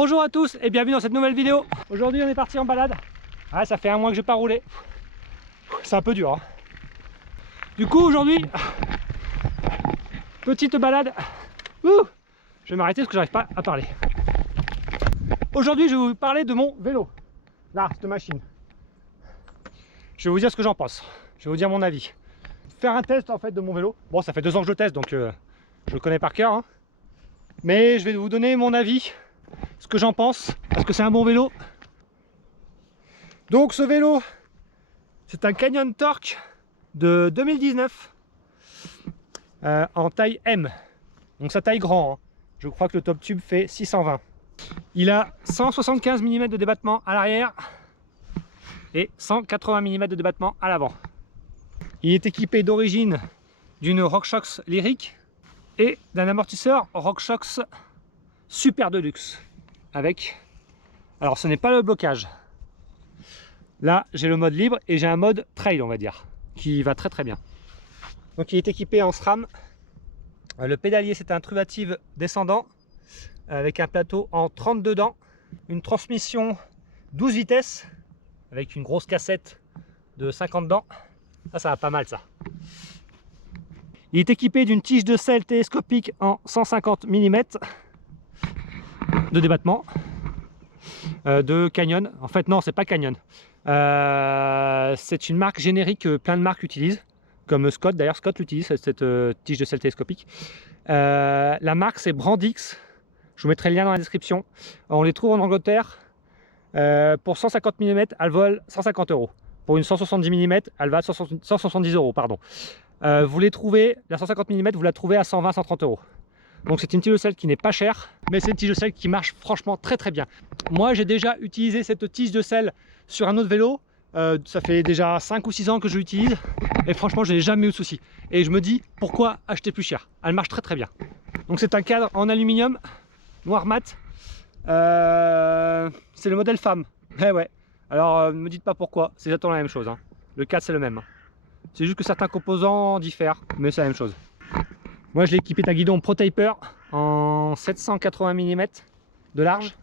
Bonjour à tous et bienvenue dans cette nouvelle vidéo. Aujourd'hui on est parti en balade. Ah, ça fait un mois que je n'ai pas roulé. C'est un peu dur hein. Du coup aujourd'hui, petite balade. Je vais m'arrêter parce que j'arrive pas à parler. Aujourd'hui je vais vous parler de mon vélo. Là, cette machine. Je vais vous dire ce que j'en pense. Je vais vous dire mon avis. Faire un test en fait de mon vélo. Bon, ça fait 2 ans que je le teste donc je le connais par cœur hein. Mais je vais vous donner mon avis, ce que j'en pense. Est-ce que c'est un bon vélo? Donc ce vélo, c'est un Canyon Torque de 2019 en taille M. Donc sa taille grand hein. Je crois que le top tube fait 620. Il a 175 mm de débattement à l'arrière et 180 mm de débattement à l'avant. Il est équipé d'origine d'une RockShox Lyric et d'un amortisseur RockShox Super Deluxe avec, alors ce n'est pas le blocage, là j'ai le mode libre et j'ai un mode trail on va dire qui va très bien. Donc il est équipé en SRAM. Le pédalier c'est un Truvative descendant avec un plateau en 32 dents, une transmission 12 vitesses avec une grosse cassette de 50 dents. Ça va pas mal ça. Il est équipé d'une tige de selle télescopique en 150 mm de débattement de Canyon. En fait non, c'est pas Canyon. C'est une marque générique que plein de marques utilisent, comme Scott. D'ailleurs Scott l'utilise, cette tige de selle télescopique. La marque c'est Brandix. Je vous mettrai le lien dans la description. On les trouve en Angleterre. Pour 150 mm, elles volent 150 €. Pour une 170 mm, elle va à 170 €. Pardon. Vous les trouvez, la 150 mm, vous la trouvez à 120-130 €. Donc c'est une tige de selle qui n'est pas chère, mais c'est une tige de selle qui marche franchement très bien. Moi j'ai déjà utilisé cette tige de selle sur un autre vélo. Ça fait déjà 5 ou 6 ans que je l'utilise et franchement je n'ai jamais eu de souci. Et je me dis pourquoi acheter plus cher? Elle marche très bien. Donc c'est un cadre en aluminium noir mat. C'est le modèle femme. Eh ouais. Alors ne me dites pas pourquoi, c'est exactement la même chose hein. Le cadre c'est le même. C'est juste que certains composants diffèrent, mais c'est la même chose. Moi je l'ai équipé d'un guidon ProTaper en 780 mm de large.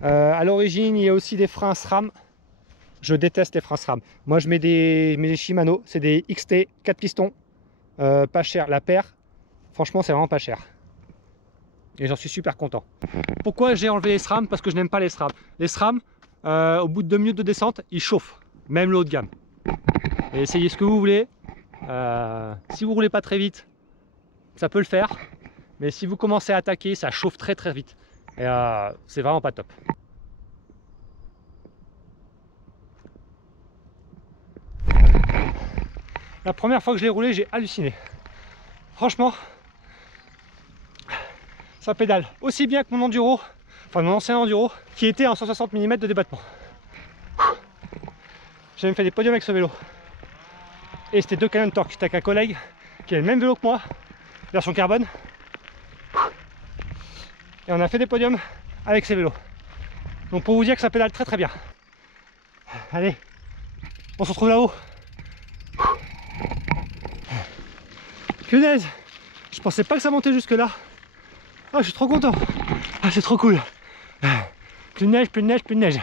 À l'origine il y a aussi des freins SRAM. Je déteste les freins SRAM. Moi je mets des Shimano, c'est des XT 4 pistons. Pas cher, la paire, franchement c'est vraiment pas cher. Et j'en suis super content. Pourquoi j'ai enlevé les SRAM? Parce que je n'aime pas les SRAM. Les SRAM, au bout de 2 minutes de descente, ils chauffent, même le haut de gamme. Et essayez ce que vous voulez. Si vous roulez pas très vite, ça peut le faire. Mais si vous commencez à attaquer, ça chauffe très vite. Et c'est vraiment pas top. La première fois que je l'ai roulé, j'ai halluciné. Franchement, ça pédale aussi bien que mon enduro, enfin mon ancien enduro, qui était en 160 mm de débattement. J'ai même fait des podiums avec ce vélo. Et c'était 2 Canyon Torque. J'étais avec un collègue qui a le même vélo que moi, version carbone. Et on a fait des podiums avec ces vélos. Donc pour vous dire que ça pédale très bien. Allez, on se retrouve là-haut. Punaise, je pensais pas que ça montait jusque là. Ah, je suis trop content. Ah, c'est trop cool. Plus de neige, plus de neige, plus de neige.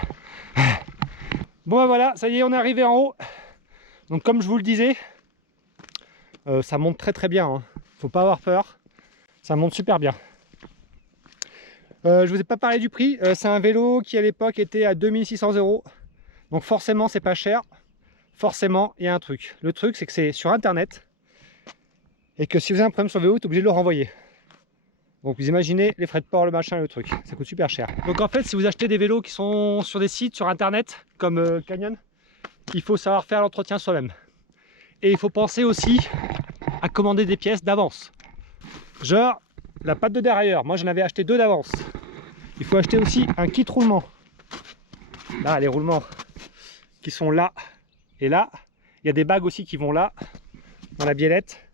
Bon ben voilà, ça y est, on est arrivé en haut. Donc comme je vous le disais, ça monte très bien hein. Faut pas avoir peur, ça monte super bien. Je vous ai pas parlé du prix. C'est un vélo qui à l'époque était à 2600 €. Donc forcément c'est pas cher. Forcément il y a un truc. Le truc c'est que c'est sur internet et que si vous avez un problème sur le vélo, vous êtes obligé de le renvoyer. Donc vous imaginez les frais de port, le machin, le truc, ça coûte super cher. Donc en fait si vous achetez des vélos qui sont sur des sites sur internet comme Canyon, il faut savoir faire l'entretien soi-même. Et il faut penser aussi à commander des pièces d'avance. Genre la patte de derrière, moi j'en avais acheté 2 d'avance. Il faut acheter aussi un kit roulement. Là les roulements qui sont là et là. Il y a des bagues aussi qui vont là, dans la biellette.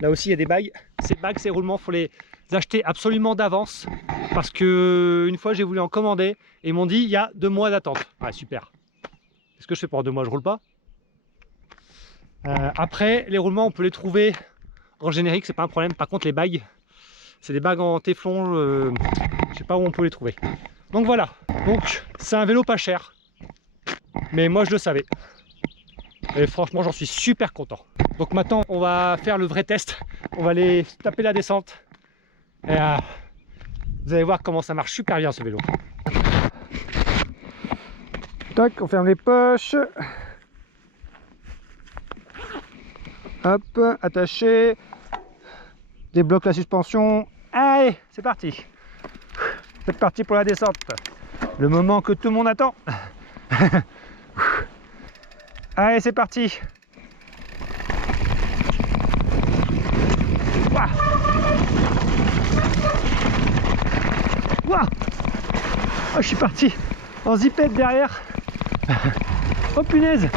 Là aussi il y a des bagues. Ces bagues, ces roulements, il faut les acheter absolument d'avance. Parce que une fois j'ai voulu en commander et ils m'ont dit il y a 2 mois d'attente. Ah super. Qu'est-ce que je fais pendant 2 mois? Je roule pas. Après les roulements on peut les trouver en générique, c'est pas un problème. Par contre les bagues, c'est des bagues en téflon Je sais pas où on peut les trouver. Donc voilà, donc c'est un vélo pas cher, mais moi je le savais. Et franchement j'en suis super content. Donc maintenant on va faire le vrai test, on va aller taper la descente. Et vous allez voir comment ça marche super bien ce vélo. Tac, on ferme les poches. Hop, attaché. Débloque la suspension. Allez, c'est parti. C'est parti pour la descente. Le moment que tout le monde attend. Allez, c'est parti. Ouah. Ouah. Oh, je suis parti en zipette derrière. Oh punaise.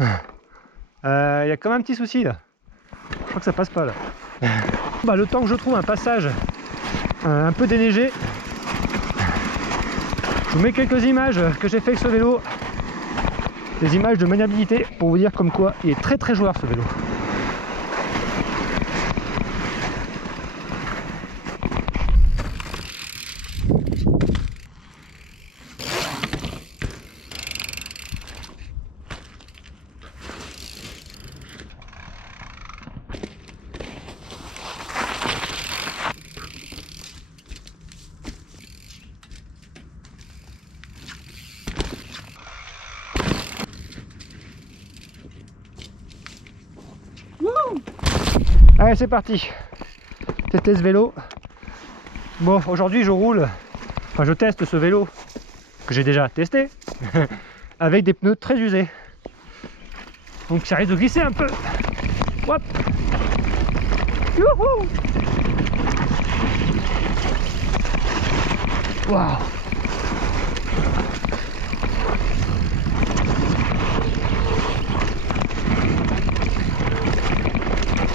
Il y a quand même un petit souci là. Je crois que ça passe pas là. Bah, le temps que je trouve un passage un peu déneigé, je vous mets quelques images que j'ai fait avec ce vélo. Des images de maniabilité pour vous dire comme quoi il est très très joueur ce vélo. Allez, c'est parti. Tester ce vélo. Bon, aujourd'hui je roule, enfin je teste ce vélo que j'ai déjà testé avec des pneus très usés. Donc ça risque de glisser un peu. Hop. Youhou. Waouh.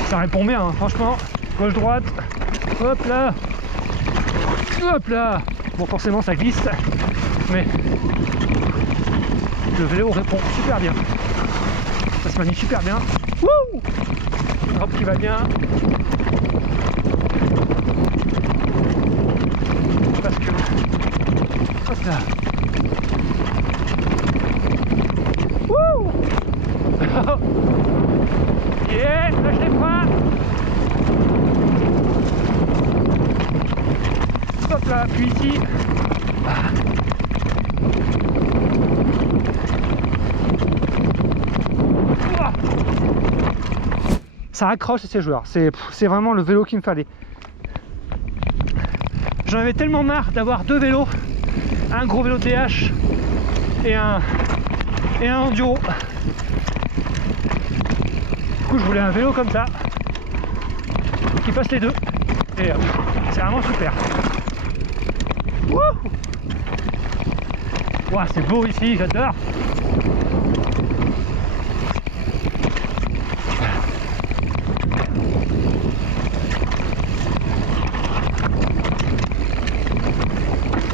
Ça répond bien, hein. Franchement, gauche-droite, hop là, hop là. Bon, forcément ça glisse, mais le vélo répond super bien. Ça se manie super bien. Wouh. Hop, qui va bien. Parce que, hop là. Wouh. Yeah, lâche les freins. Hop là, puis ici. Ça accroche et c'est joueur. C'est vraiment le vélo qu'il me fallait. J'en avais tellement marre d'avoir deux vélos, un gros vélo DH et un enduro. Du coup, je voulais un vélo comme ça qui fasse les deux. Et c'est vraiment super. Wow, c'est beau ici, j'adore.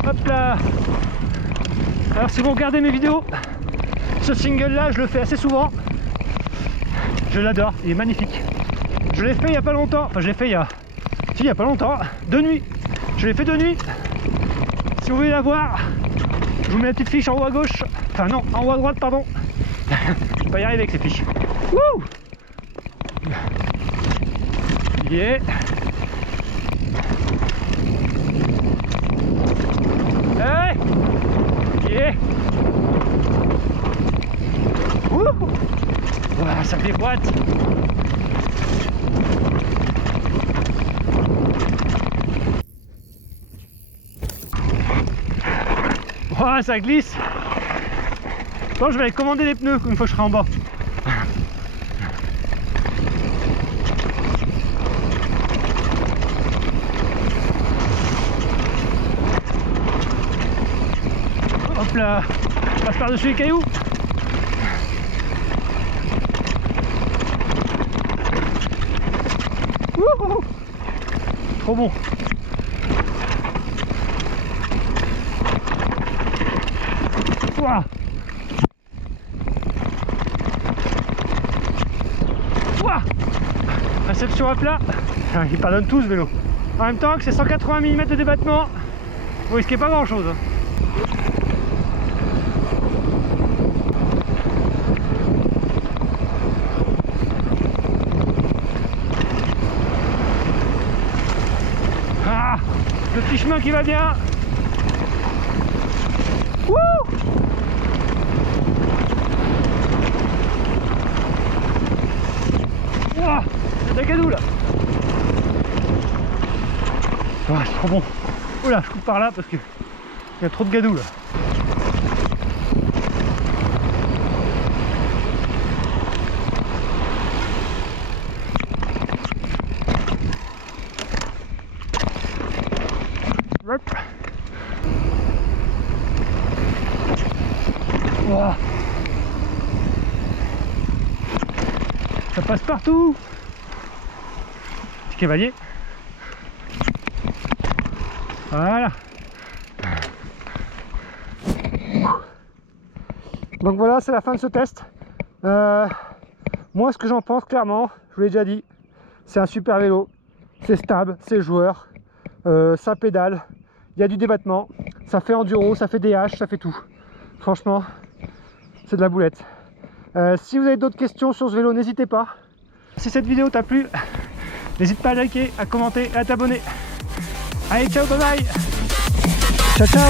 Hop là. Alors si vous regardez mes vidéos, ce single là je le fais assez souvent. Je l'adore, il est magnifique. Je l'ai fait il y a pas longtemps, enfin je l'ai fait il y a pas longtemps, de nuit. Je l'ai fait de nuit. Si vous voulez la voir, je vous mets la petite fiche en haut à gauche. Enfin non, en haut à droite, pardon. Je vais pas y arriver avec ces fiches. Wouh. Yeah. Hey. Yeah. Wouh. Ouah, ça déboîte. Ouah, ça glisse. Bon, je vais aller commander des pneus une fois que je serai en bas. Hop là, je passe par-dessus les cailloux. Wouhou. Trop bon. Ouah. Ouah. Réception à plat. Il pardonne tout ce vélo. En même temps que c'est 180 mm de débattement, vous risquez pas grand chose. Ah, le petit chemin qui va bien. Wouh! Ouah, c'est de la gadoue là. Ouais, c'est trop bon. Oula, je coupe par là parce que il y a trop de gadoue là. Hop. Ouah. Ça passe partout. Petit cavalier. Voilà. Donc voilà, c'est la fin de ce test. Moi, ce que j'en pense clairement, je vous l'ai déjà dit, c'est un super vélo. C'est stable, c'est joueur, ça pédale, il y a du débattement, ça fait enduro, ça fait DH, ça fait tout. Franchement, c'est de la boulette. Si vous avez d'autres questions sur ce vélo, n'hésitez pas. Si cette vidéo t'a plu, n'hésite pas à liker, à commenter et à t'abonner. Allez, ciao, bye bye. Ciao, ciao.